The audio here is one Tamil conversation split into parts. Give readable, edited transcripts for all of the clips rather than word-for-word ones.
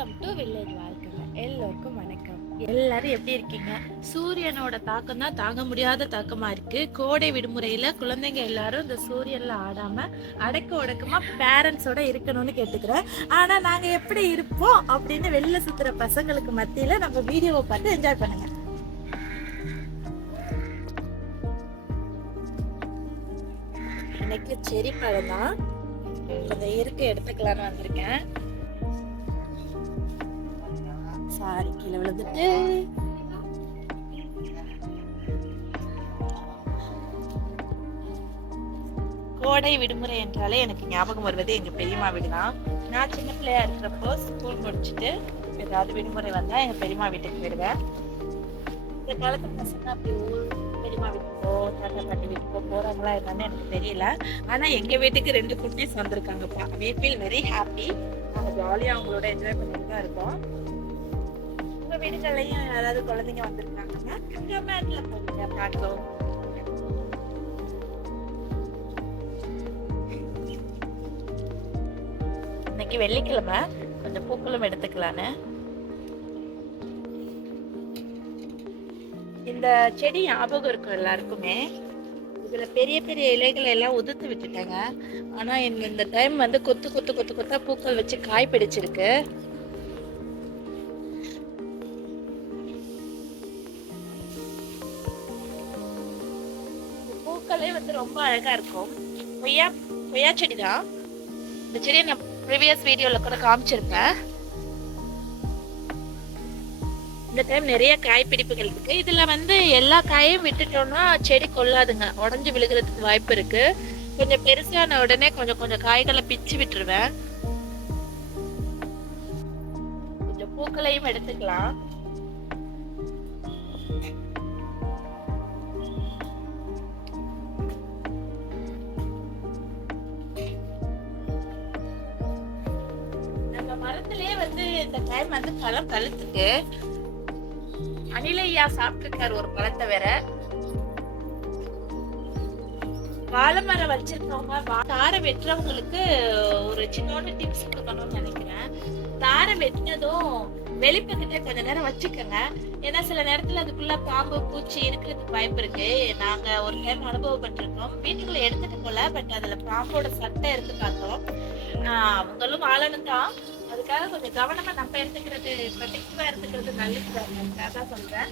Welcome to village வாழ்க்கைங்க. எல்லோருக்கும் வணக்கம். எல்லாரும் எப்படி இருக்கீங்க? சூரியனோட தாக்கம் தான் தாங்க முடியாத தாக்கமா இருக்கு. கோடை விடுமுறையில குழந்தைங்க எல்லாரும் இந்த சூரியன்ல ஆடாம அடக்க ஒடுக்கமா பேரண்ட்ஸோட இருக்கணும்னு கேட்டுக்கிறேன். ஆனா நாங்க எப்படி இருப்போம் அப்படின்னு வெளில சுத்துற பசங்களுக்கு மத்தியில நம்ம வீடியோவை பார்த்து என்ஜாய் பண்ணுங்க. இன்னைக்கு செரி பழம் தான் கொஞ்சம் இருக்கு, எடுத்துக்கலான்னு வந்திருக்கேன். சாரி, கீழே விழுந்துட்டு. கோடை விடுமுறை என்றாலே எனக்கு ஞாபகம் வருவது எங்க பெரியம்மா வீடு தான். நான் சின்ன பிள்ளையா இருக்கிறப்போ ஸ்கூல் முடிச்சுட்டு ஏதாவது விடுமுறை வந்தா எங்க பெரியம்மா வீட்டுக்கு போயிடுவேன். இந்த காலத்து பசங்க அப்படி பெரியம்மா வீட்டுக்கோ தாத்தா பாட்டி வீட்டுக்கோ போறாங்களா என்னன்னு எனக்கு தெரியல. ஆனா எங்க வீட்டுக்கு 2 குட்டீஸ் வந்திருக்காங்கப்பா. we feel very happy. நாங்க ஜாலியா அவங்களோட என்ஜாய் பண்ணிட்டு தான் இருக்கோம். உங்க வீடுகள்லயும் யாராவது குழந்தைங்க வந்திருக்காங்கன்னா கமெண்ட்ல போடுங்க, பார்க்கலாம். இன்னைக்கு வெள்ளிக்கிழமை, கொஞ்சம் பூக்களும் எடுத்துக்கலான்னு. இந்த செடி ஞாபகம் இருக்கும் எல்லாருக்குமே. இதுல பெரிய பெரிய இலைகளை எல்லாம் உதிர்த்து விட்டுட்டேங்க. ஆனா இந்த டைம் வந்து கொத்து கொத்து கொத்து கொத்தா பூக்கள் வச்சு காய் பிடிச்சிருக்கு. பூக்களே வந்து ரொம்ப அழகா இருக்கும். கொய்யா செடி தான். இந்த செடியை நான் ப்ரீவியஸ் வீடியோல கூட காமிச்சிருப்பேன். இந்த டைம் நிறைய காய் பிடிப்புகள் இருக்கு. இதுல வந்து எல்லா காயும் விட்டுட்டோம்னா செடி கொள்ளாதுங்க, உடஞ்சு விழுகிறதுக்கு வாய்ப்பு இருக்கு. கொஞ்சம் பெருசான உடனே கொஞ்சம் கொஞ்சம் காய்களை பிச்சு விட்டுருவேன். கொஞ்சம் பூக்களையும் எடுத்துக்கலாம். நம்ம மரத்திலே வந்து இந்த டைம் வந்து பழம் பழுத்துக்கு. அணிலையா சாப்பிட்டுருக்காரு ஒரு பழத்தை வேற. வாழை மரம் வச்சிருக்கவங்க தாரை வெட்டுறவங்களுக்கு ஒரு சின்னோட டிப்ஸ் கொடுக்கணும்னு நினைக்கிறேன். தாரை வெட்டினதும் வெளிப்பக்கிட்ட கொஞ்ச நேரம் வச்சுக்கோங்க. ஏன்னா சில நேரத்துல அதுக்குள்ள பாம்பு பூச்சி இருக்கிறதுக்கு வாய்ப்பு இருக்கு. நாங்க ஒரு டைம் அனுபவப்பட்டிருக்கோம். வீட்டுக்குள்ள எடுத்துட்டு போல, பட் அதுல பாம்போட சட்டை எடுத்து பார்த்தோம். அவங்களும் வாழணும் தான், அதுக்காக கொஞ்சம் கவனமா நம்ம எடுத்துக்கிறது, ப்ரொடெக்டிவா எடுத்துக்கிறது நல்லது தான் சொல்றேன்.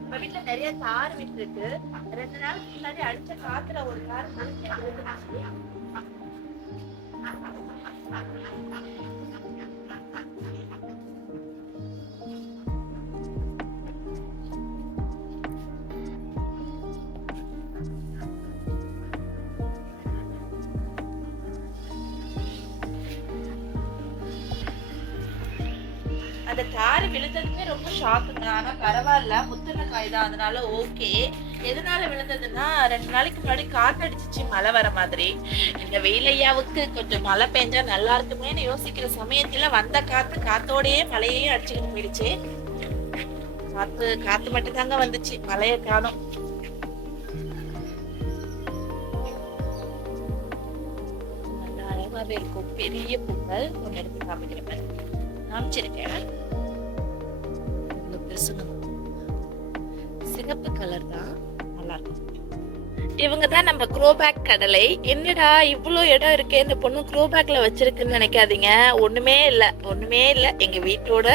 நம்ம வீட்டுல நிறைய தார் விட்டு இருக்கு. 2 நாளுக்கு முன்னாடி அடிச்ச காத்துல ஒரு தார் முடிச்சு விழுந்துருச்சு. அந்த தாறு விழுந்ததுமே ரொம்ப ஷாக்குங்க. ஆனா பரவாயில்ல, முத்தின காய் தான், அதனால ஓகே. எதனால விழுந்ததுன்னா 2 நாளைக்கு முன்னாடி காத்து அடிச்சிச்சு, மழை வர மாதிரி. இந்த வெயிலையாவுக்கு கொஞ்சம் மழை பெஞ்சா நல்லா இருக்குமேன்னு யோசிக்கிற சமயத்துல வந்த காத்தோடயே மழையையும் அடிச்சுக்கிட்டு போயிடுச்சு. காத்து மட்டும் தாங்க வந்துச்சு, மழைய காணோம். நல்லா அழகாவே இருக்கும். பெரிய பூக்கள் ஒன்னு எடுத்து காமிக்கிறேன், காமிச்சிருக்கேன். சிகப்பு கலர் தான், நல்லா இருக்கும். இவங்க தான் நம்ம க்ரோபேக் கடலை. என்னடா இவ்வளோ இடம் இருக்கே, இந்த பொண்ணு க்ரோபேக்ல வச்சிருக்குன்னு நினைக்காதீங்க. ஒண்ணுமே இல்லை. எங்க வீட்டோட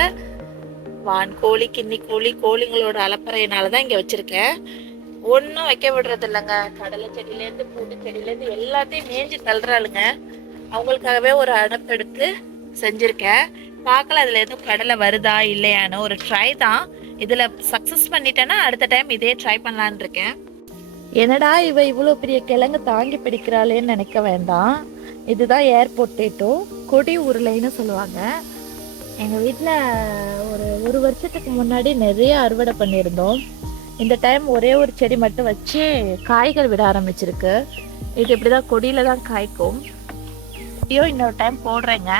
வான்கோழி, கிண்ணி கோழி, கோழிங்களோட அலப்பறையினாலதான் இங்க வச்சிருக்கேன். ஒன்னும் வைக்க விடுறது இல்லைங்க. கடலை செடியில இருந்து பூண்டு செடியில இருந்து எல்லாத்தையும் மேய்ஞ்சி தள்ளுறாளுங்க. அவங்களுக்காகவே ஒரு அடப்பெடுத்து செஞ்சிருக்கேன். பார்க்கல அதுல எதுவும் கடலை வருதா இல்லையான்னு ஒரு ட்ரை தான். இதுல சக்சஸ் பண்ணிட்டேன்னா அடுத்த டைம் இதே ட்ரை பண்ணலான்னு இருக்கேன். என்னடா இவ இவ்வளோ பெரிய கிழங்கு தாங்கி பிடிக்கிறாளேன்னு நினைக்க வேண்டாம். இதுதான் ஏர் பொட்டேட்டோ, கொடி உருளைன்னு சொல்லுவாங்க. எங்க வீட்டில் ஒரு வருஷத்துக்கு முன்னாடி நிறைய அறுவடை பண்ணியிருந்தோம். இந்த டைம் ஒரே ஒரு செடி மட்டும் வச்சு காய்கள் விட ஆரம்பிச்சிருக்கு. இது இப்படிதான் கொடியில தான் காய்க்கும். ஐயோ, இன்னொரு டைம் போடுறேங்க.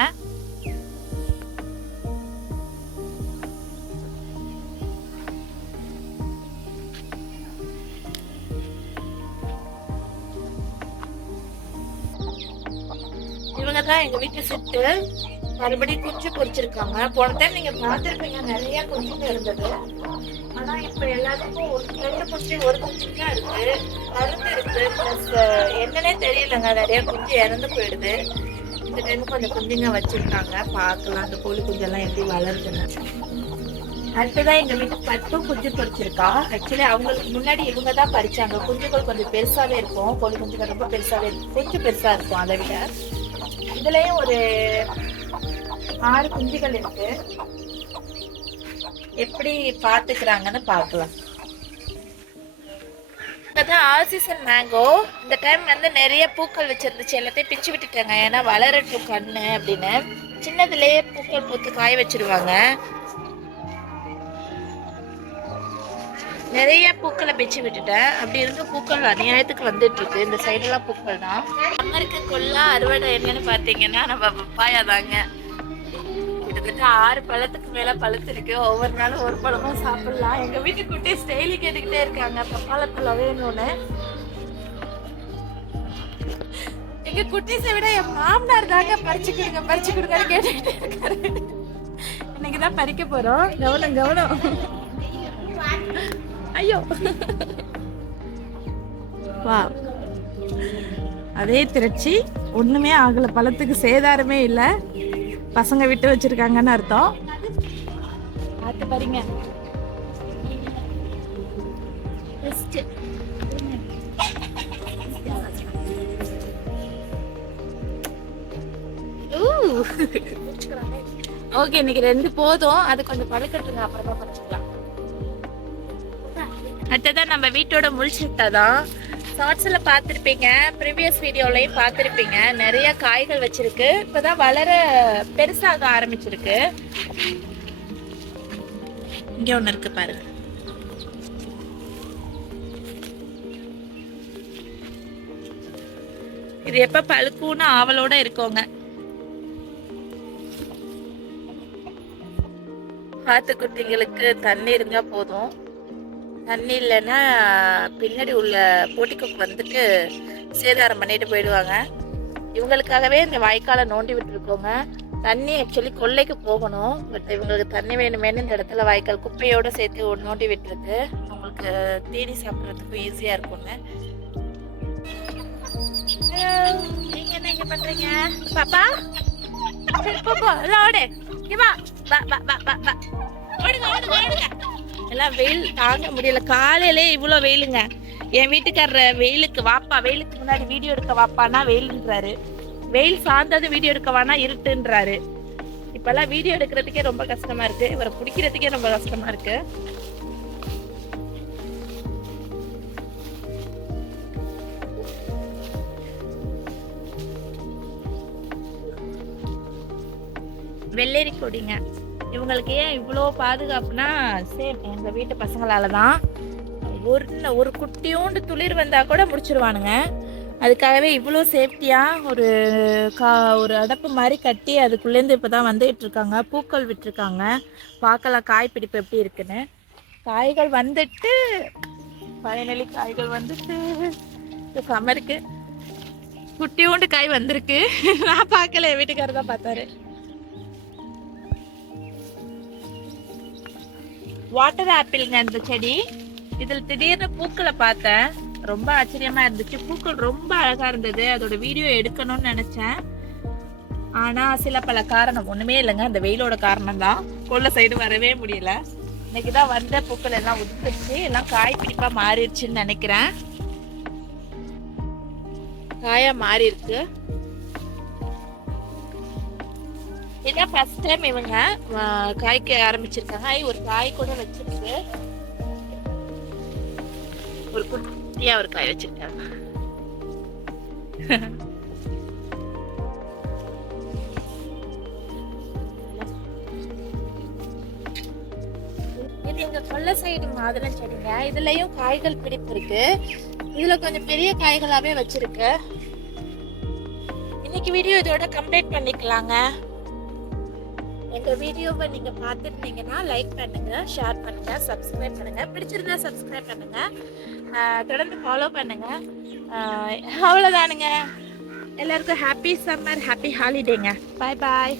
தான் எங்க வீட்டு சிட்டு. மறுபடியும் குஞ்சு பொரிச்சிருக்காங்க. போன டைம் நீங்க பார்த்திருப்பீங்க, நிறைய குஞ்சுங்க இருந்தது. ஆனா இப்ப எல்லாத்துக்கும் ரெண்டு குஞ்சு ஒரு குஞ்சு தான் இருக்கு. மருந்து இருக்கு, பிளஸ் என்னன்னே தெரியலங்க, நிறைய குஞ்சு இறந்து போயிடுது. இந்த டைம் கொஞ்சம் குஞ்சுங்க வச்சிருக்காங்க. பார்க்கலாம் அந்த கோழி குஞ்செல்லாம் எப்படி வளருதுன்னு. அடுத்ததான் எங்க வீட்டு பட்டும் குஞ்சு பொரிச்சிருக்கா. ஆக்சுவலி அவங்களுக்கு முன்னாடி இவங்க தான் பறிச்சாங்க. குஞ்சுகள் கொஞ்சம் பெருசாவே இருக்கும், கோழி குஞ்சுகள் ரொம்ப பெருசாவே இருக்கும், கொஞ்சம் பெருசா இருக்கும். அதை விட இதுலயும் ஒரு 6 குஞ்சுகள் இருக்கு. எப்படி பாத்துக்கிறாங்கன்னு பாக்கலாம். All season mango. இந்த டைம் வந்து நிறைய பூக்கள் வச்சிருந்துச்சு, எல்லாத்தையும் பிச்சு விட்டுட்டாங்க. ஏன்னா வளரட்டும் கண்ணு அப்படின்னு. சின்னதுலயே பூக்கள் பூத்து காய வச்சிருவாங்க. நிறைய பூக்களை பிச்சு விட்டுட்டேன். அப்படி இருந்து பூக்கள் அநியாயத்துக்கு வந்துட்டு இருக்கு. இந்த சைடெல்லாம் பூக்கள் தான். சம்மருக்கு கொல்லா அறுவடை என்னன்னு பாத்தீங்கன்னா நம்ம பப்பாயா தாங்க. கிட்டத்தட்ட 6 பழத்துக்கு மேல பழுத்து இருக்கு. ஒவ்வொரு நாளும் ஒரு பழமும் சாப்பிடலாம். எங்க வீட்டு குட்டி ஸ்டைலி கேட்டுக்கிட்டே இருக்காங்க பப்பாளத்துல வேணும்னு. எங்க குட்டீஸை விட என் மாமனார் தாங்க பறிச்சு கொடுங்கன்னு கேட்டுக்கிட்டே இருக்காரு. இன்னைக்குதான் பறிக்க போறோம். கவனம் கவனம். ஐயோ வா, அதே திரட்சி ஒண்ணுமே ஆகல, பழத்துக்கு சேதாரமே இல்லை. பசங்க விட்டு வச்சிருக்காங்கன்னு அர்த்தம். பார்த்து பாருங்க. ஓகே, இன்னைக்கு 2 போதும். அது கொஞ்சம் பழுக்கட்டுங்க, அப்புறமா பறிச்சுக்கலாம். அடுத்ததான் நம்ம வீட்டோட முள்சிட்டா தான். ஷார்ட்ஸ்ல பார்த்துருப்பீங்க, ப்ரீவியஸ் வீடியோலையும் பார்த்துருப்பீங்க. நிறைய காய்கள் வச்சிருக்கு. இப்போதான் வளர பெருசாக ஆரம்பிச்சிருக்கு. இங்கே ஒன்று இருக்கு பாருங்க. இது எப்ப பழுக்கும்னு ஆவலோட இருக்கோங்க. ஆத்துக்குட்டிங்களுக்கு தண்ணி இருந்தா போதும். தண்ணி இல்லைன்னா பின்னாடி உள்ள போட்டிக்கு வந்துட்டு சேதாரம் பண்ணிட்டு போயிடுவாங்க. இவங்களுக்காகவே இந்த வாய்க்காலை நோண்டி விட்டுருக்கோங்க. தண்ணி ஆக்சுவலி கொல்லைக்கு போகணும், பட் இவங்களுக்கு தண்ணி வேணுமேனு இந்த இடத்துல வாய்க்கால் குப்பையோட சேர்த்து நோண்டி விட்டுருக்கு. அவங்களுக்கு தேடி சாப்பிட்றதுக்கும் ஈஸியாக இருக்குங்க. நீங்க என்ன இங்க பண்றீங்க பாப்பா? ஓடு ஓடுங்க. எல்லாம் வெயில் தாங்க முடியல. காலையிலே இவ்வளோ வெயிலுங்க. என் வீட்டுக்காரர் வெயிலுக்கு வாப்பா, வெயிலுக்கு முன்னாடி வீடியோ எடுக்க வாப்பானா வெயில்ன்றாரு. வெயில் சார்ந்தது வீடியோ எடுக்கவானா இருட்டுன்றாரு. இப்பெல்லாம் வீடியோ எடுக்கிறதுக்கே ரொம்ப கஷ்டமா இருக்கு, இவரை பிடிக்கிறதுக்கே ரொம்ப கஷ்டமா இருக்கு. வெள்ளரி கொடிங்க. இவங்களுக்கு ஏன் இவ்வளோ பாதுகாப்புனா சேம் எங்கள் வீட்டு பசங்களால தான். ஒரு குட்டியோண்டு துளிர் வந்தால் கூட முடிச்சிருவானுங்க. அதுக்காகவே இவ்வளோ சேஃப்டியாக ஒரு அடப்பு மாதிரி கட்டி அதுக்குள்ளேருந்து இப்போ தான் வந்துட்டு இருக்காங்க. பூக்கள் விட்டுருக்காங்க. பார்க்கலாம் காய் பிடிப்பு எப்படி இருக்குன்னு. காய்கள் வந்துட்டு ஃபைனலி காய்கள் வந்துட்டு சம்மருக்கு குட்டியோண்டு காய் வந்திருக்கு. நான் பார்க்கல, என் வீட்டுக்காரர் தான் பார்த்தாரு. வாட்டர் ஆப்பிள்ங்க அந்த செடி. இதில் திடீர்னு பூக்களை பார்த்தேன், ரொம்ப ஆச்சரியமா இருந்துச்சு. பூக்கள் ரொம்ப அழகா இருந்தது. அதோட வீடியோ எடுக்கணும்னு நினைச்சேன். ஆனா சில பல காரணம், ஒண்ணுமே இல்லைங்க, அந்த வெயிலோட காரணம் தான். கொல்ல சைடு வரவே முடியல. இன்னைக்குதான் வந்த பூக்கள் எல்லாம் உதிர்ந்துச்சு, எல்லாம் காய் பிடிப்பா மாறிடுச்சுன்னு நினைக்கிறேன். காயா மாறி இருக்கு. இதான் ஃபர்ஸ்ட் டைம் இவங்க காய்க்க ஆரம்பிச்சிருக்காங்க. ஒரு காய் கூட வச்சிருக்கு, ஒரு குட்டியா ஒரு காய் வச்சிருக்காங்க. இது எங்க கொல்லை சைடு மாதுளை செடிங்க. இதுலயும் காய்கள் பிடிப்பு இருக்கு. இதுல கொஞ்சம் பெரிய காய்களாவே வச்சிருக்கு. இன்னைக்கு வீடியோ இதோட கம்ப்ளீட் பண்ணிக்கலாங்க. எங்க வீடியோவை நீங்க பார்த்துருந்தீங்கன்னா லைக் பண்ணுங்க, ஷேர் பண்ணுங்க, சப்ஸ்கிரைப் பண்ணுங்க. பிடிச்சிருந்தா சப்ஸ்கிரைப் பண்ணுங்க, தொடர்ந்து ஃபாலோ பண்ணுங்க. அவ்வளோதானுங்க. எல்லாருக்கும் ஹாப்பி சம்மர், ஹாப்பி ஹாலிடேங்க. பாய் பாய்.